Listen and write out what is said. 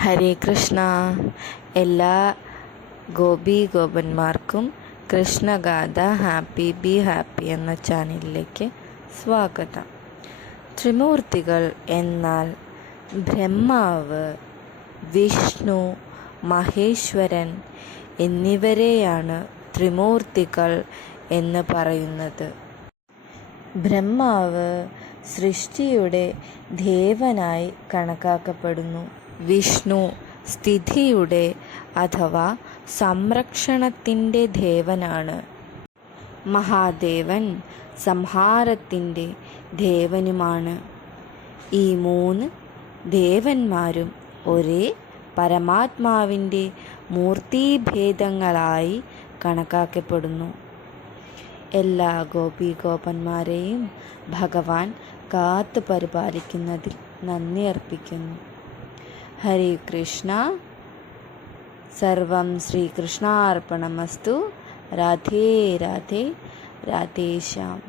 ഹരേ കൃഷ്ണ. എല്ലാ ഗോപി ഗോപന്മാർക്കും കൃഷ്ണഗാഥ ഹാപ്പി ബി ഹാപ്പി എന്ന ചാനലിലേക്ക് സ്വാഗതം. ത്രിമൂർത്തികൾ എന്നാൽ ബ്രഹ്മാവ് വിഷ്ണു മഹേശ്വരൻ എന്നിവരെയാണ് ത്രിമൂർത്തികൾ എന്ന് പറയുന്നത്. ബ്രഹ്മാവ് സൃഷ്ടിയുടെ ദേവനായി കണക്കാക്കപ്പെടുന്നു. വിഷ്ണു സ്ഥിതിയുടെ അഥവാ സംരക്ഷണത്തിന്റെ ദേവനാണ്. മഹാദേവൻ സംഹാരത്തിന്റെ ദേവനുമാണ്. ഈ മൂന്ന് ദേവന്മാരും ഒരേ പരമാത്മാവിന്റെ മൂർത്തിഭേദങ്ങളായി കണക്കാക്കപ്പെടുന്നു. എല്ലാ ഗോപി ഗോപന്മാരെയും ഭഗവാൻ കാത്തു പരിപാലിക്കുന്നതിൽ നന്ദി അർപ്പിക്കുന്നു. హరే కృష్ణ. సర్వం శ్రీకృష్ణ అర్పణమస్తు రాధే రాధే రాధేశ్యాం